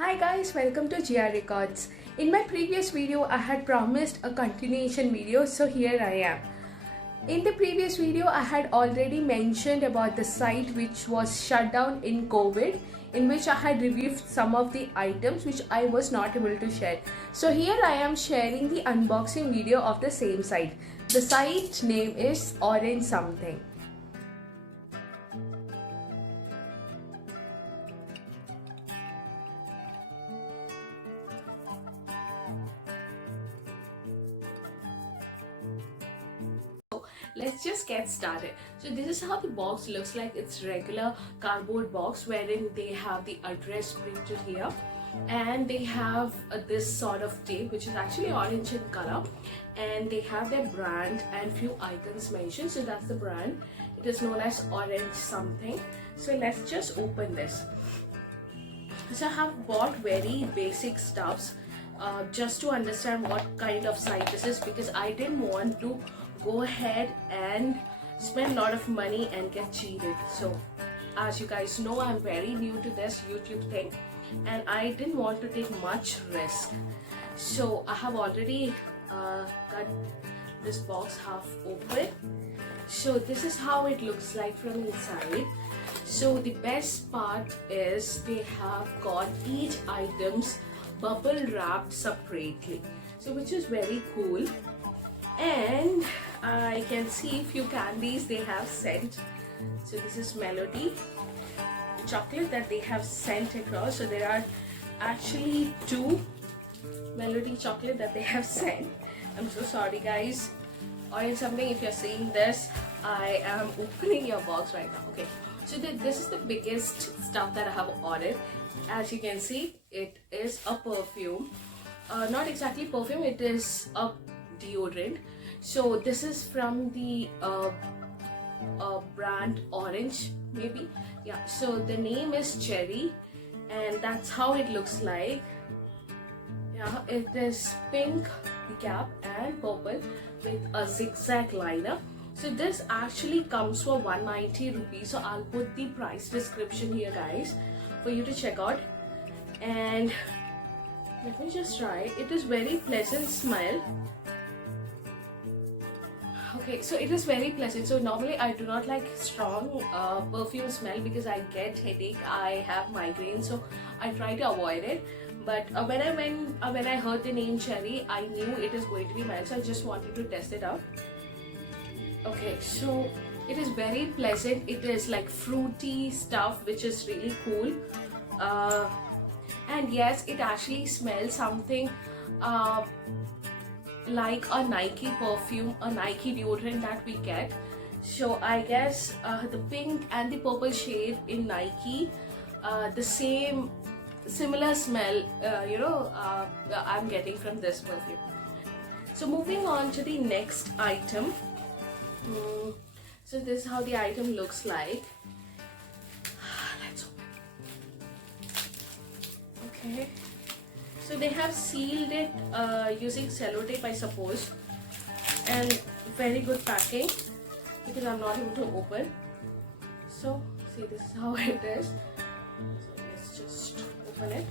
Hi guys, welcome to GR Records. In my previous video, I had promised a continuation video, so here I am. In the previous video, I had already mentioned about the site which was shut down in COVID, in which I had reviewed some of the items which I was not able to share. So here I am sharing the unboxing video of the same site. The site name is Orange Something. Let's just get started. So this is how the box looks like. It's regular cardboard box wherein they have the address printed here, and they have this sort of tape which is actually orange in color, and they have their brand and few icons mentioned. So that's the brand. It is known as Orange Something. So let's just open this. So I have bought very basic stuffs just to understand what kind of site this is, because I didn't want to go ahead and spend a lot of money and get cheated. So as you guys know, I'm very new to this YouTube thing and I didn't want to take much risk. So I have already cut this box half open. So this is how it looks like from inside. So the best part is they have got each items bubble wrapped separately, so which is very cool. And I can see few candies they have sent. So this is Melody chocolate that they have sent across. So there are actually two Melody chocolate that they have sent. I'm so sorry guys. Orange Something, if you're seeing this, I am opening your box right now. Okay, so this is the biggest stuff that I have ordered. As you can see, it is a perfume. Not exactly perfume, it is a deodorant. So this is from the brand Orange, maybe. Yeah, so the name is Cherry, and that's how it looks like. Yeah, it is pink, the cap, and purple with a zigzag liner. So this actually comes for 190 rupees. So I'll put the price description here guys for you to check out. And let me just try. It is very pleasant smell. Okay, so it is very pleasant. So normally I do not like strong perfume smell because I get headache, I have migraine, so I try to avoid it. But when I heard the name Cherry, I knew it is going to be mild, so I just wanted to test it out. Okay, so it is very pleasant. It is like fruity stuff, which is really cool. And yes, it actually smells something like a Nike perfume, a Nike deodorant that we get. So I guess the pink and the purple shade in Nike, the similar smell I'm getting from this perfume. So moving on to the next item. So this is how the item looks like. Let's open. Okay. So they have sealed it using sellotape, I suppose, and very good packing because I'm not able to open. So see, this is how it is. So let's just open it.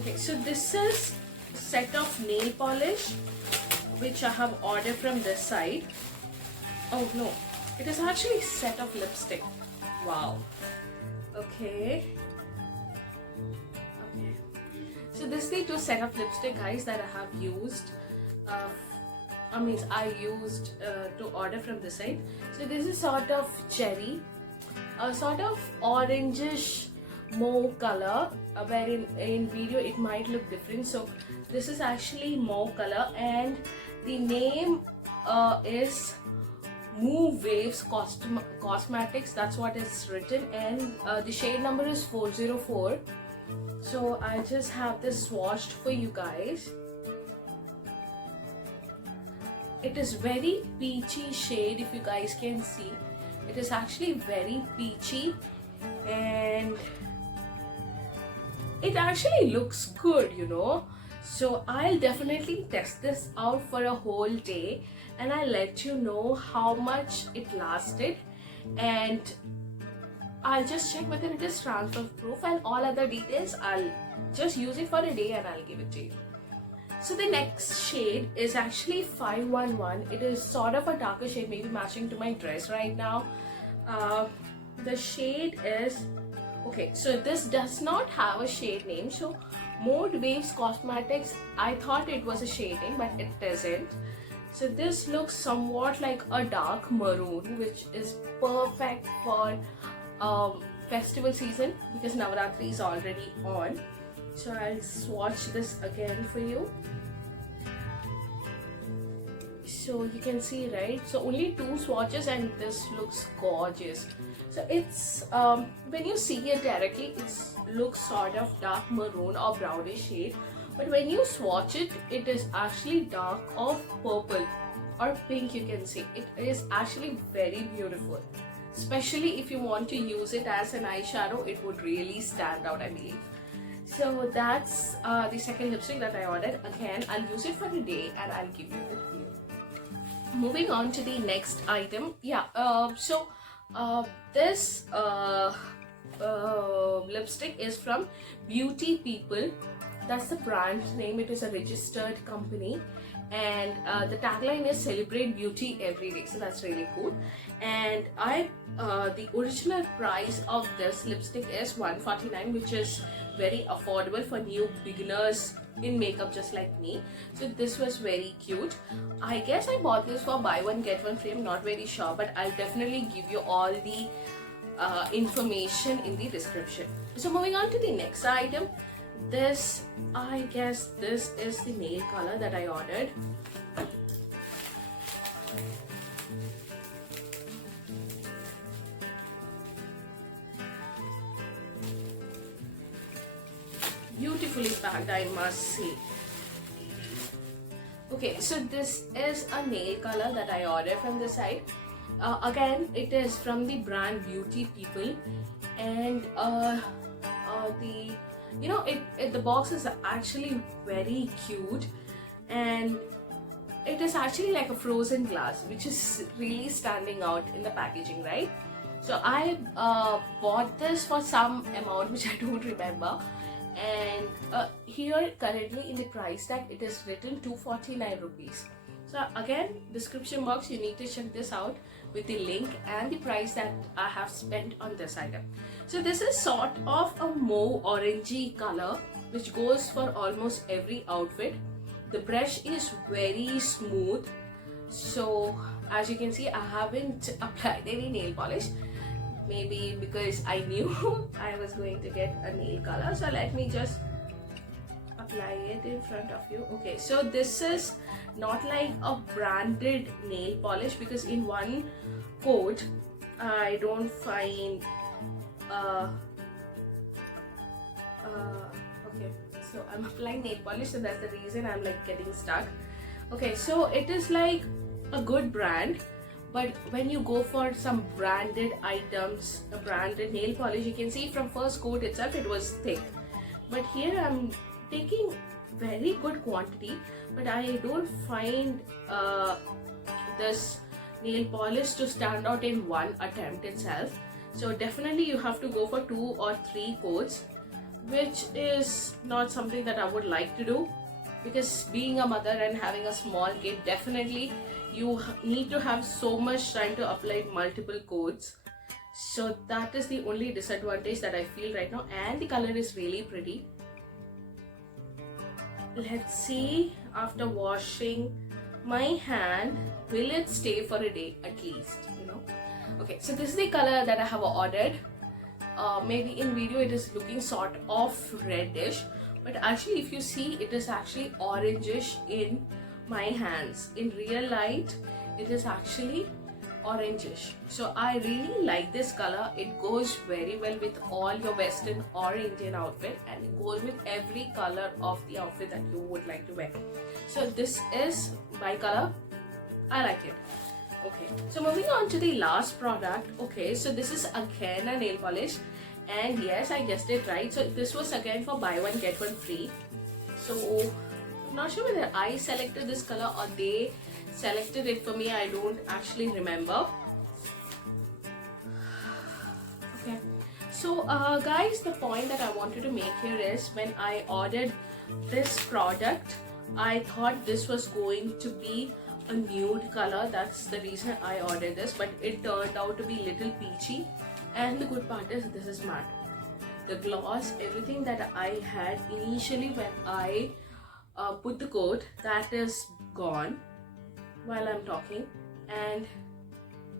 Okay, so this is a set of nail polish which I have ordered from this side. Oh no, it is actually a set of lipstick. Wow. Okay. So this is the two set of lipstick guys that I have used. I used to order from this side. So this is sort of cherry, a sort of orangish mauve color, where in video it might look different. So this is actually mauve color, and the name is Move Waves Cosmetics. That's what is written, and the shade number is 404. So I just have this swatched for you guys. It is very peachy shade, if you guys can see. It is actually very peachy, and it actually looks good, you know. So I'll definitely test this out for a whole day, and I'll let you know how much it lasted and I'll just check whether it is transfer proof, and all other details I'll just use it for a day and I'll give it to you. So the next shade is actually 511. It is sort of a darker shade, maybe matching to my dress right now. The shade is okay. So this does not have a shade name. So Mode Waves Cosmetics, I thought it was a shade name, but it isn't. So this looks somewhat like a dark maroon, which is perfect for festival season because Navaratri is already on. So I'll swatch this again for you. So you can see, right? So only 2 swatches and this looks gorgeous. So it's when you see it directly, it looks sort of dark maroon or brownish shade, but when you swatch it, it is actually dark of purple or pink. You can see it is actually very beautiful, especially if you want to use it as an eyeshadow. It would really stand out, I believe. So that's the second lipstick that I ordered. Again, I'll use it for a day and I'll give you the review. Moving on to the next item. This lipstick is from Beauty People. That's the brand name. It is a registered company, and the tagline is "Celebrate Beauty Every Day." So that's really cool. And the original price of this lipstick is $149, which is very affordable for new beginners in makeup just like me. So this was very cute. I guess I bought this for buy one get one free. I'm not very sure, but I'll definitely give you all the information in the description. So moving on to the next item. This, I guess this is the nail color that I ordered. Beautifully packed, I must say. Okay, so this is a nail color that I ordered from this side. Again, it is from the brand Beauty People, and the box is actually very cute, and it is actually like a frozen glass, which is really standing out in the packaging, right? So I bought this for some amount which I don't remember, and here currently in the price tag it is written 249 rupees. So again, description box, you need to check this out with the link and the price that I have spent on this item. So this is sort of a mauve orangey color which goes for almost every outfit. The brush is very smooth. So as you can see, I haven't applied any nail polish. Maybe because I knew I was going to get a nail color. So let me just apply it in front of you. Okay, so this is not like a branded nail polish, because in one coat I don't find okay, so I'm applying nail polish, so that's the reason I'm like getting stuck. Okay, so it is like a good brand, but when you go for some branded items, a branded nail polish, you can see from first coat itself it was thick, but here I'm taking very good quantity, but I don't find this nail polish to stand out in one attempt itself. So definitely you have to go for 2 or 3 coats, which is not something that I would like to do, because being a mother and having a small kid, definitely you need to have so much time to apply multiple coats. So that is the only disadvantage that I feel right now, and the color is really pretty. Let's see, after washing my hand, will it stay for a day at least, you know? Okay, so this is the color that I have ordered. Maybe in video it is looking sort of reddish, but actually if you see, it is actually orangish in my hands. In real light, it is actually orangish. So I really like this color. It goes very well with all your Western or Indian outfit, and it goes with every color of the outfit that you would like to wear. So this is my color. I like it. Okay, so moving on to the last product. Okay, so this is again a nail polish, and yes, I guessed it right. So this was again for buy one get one free. So I'm not sure whether I selected this color or they selected it for me. I don't actually remember. Okay, So guys, the point that I wanted to make here is, when I ordered this product, I thought this was going to be a nude color. That's the reason I ordered this, but it turned out to be little peachy. And the good part is, this is matte. The gloss, everything that I had initially when I put the coat, that is gone while I'm talking, and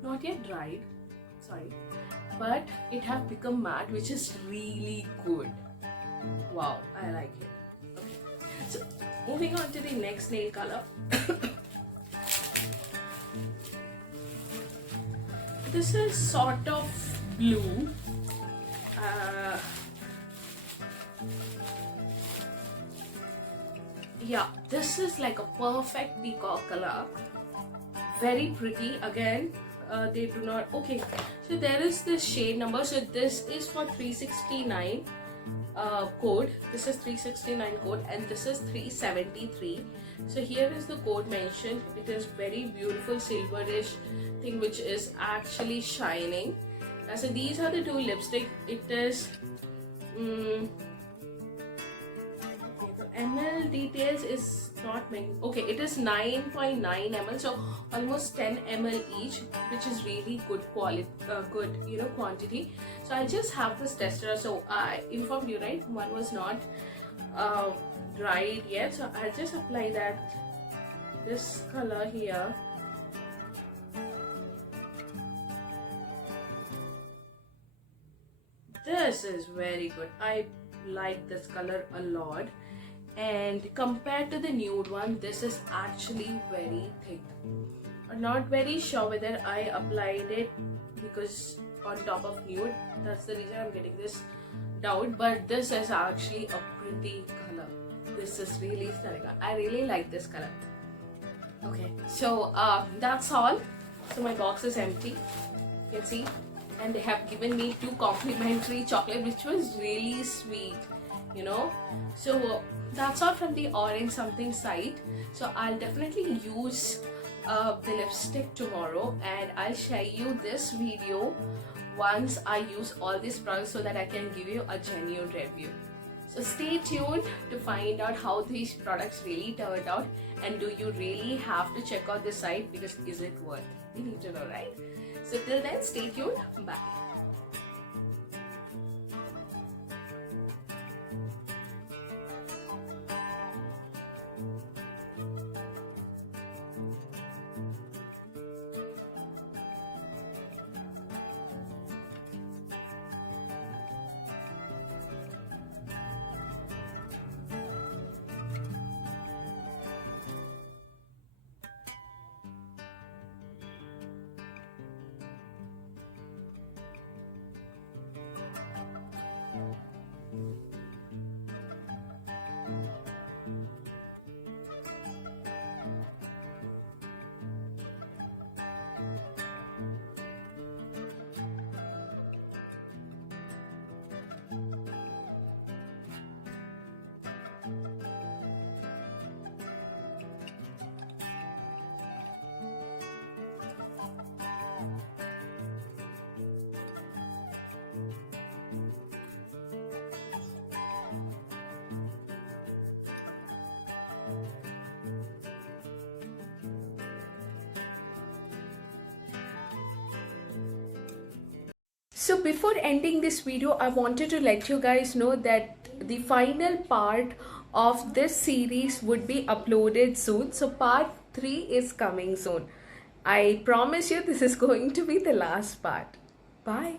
not yet dried, sorry, but it have become matte, which is really good. Wow, I like it. Okay, so moving on to the next nail color. This is sort of blue. Yeah, this is like a perfect peacock color. Very pretty. Again, they do not. Okay, so there is this shade number. So this is for 369 code. This is 369 code, and this is 373. So here is the code mentioned. It is very beautiful silverish thing, which is actually shining. So these are the two lipstick. It is ml details is not many. Okay, it is 9.9 ml, so almost 10 ml each, which is really good quality, good quantity. So I just have this tester. So I informed you, right? One was not dried yet, so I'll just apply that, this color here. This is very good. I like this color a lot, and compared to the nude one, this is actually very thick. I'm not very sure whether I applied it because on top of nude, that's the reason I'm getting this doubt, but this is actually a pretty color. This is really stunning. I really like this color. Okay, so that's all. So my box is empty, you can see, and they have given me 2 complimentary chocolate, which was really sweet, so that's all from the Orange Something site. So I'll definitely use the lipstick tomorrow, and I'll share you this video once I use all these products, so that I can give you a genuine review. So stay tuned to find out how these products really turned out, and do you really have to check out the site, because is it worth? You need to know, right? So till then, stay tuned. Bye. So before ending this video, I wanted to let you guys know that the final part of this series would be uploaded soon. So part 3 is coming soon. I promise you this is going to be the last part. Bye.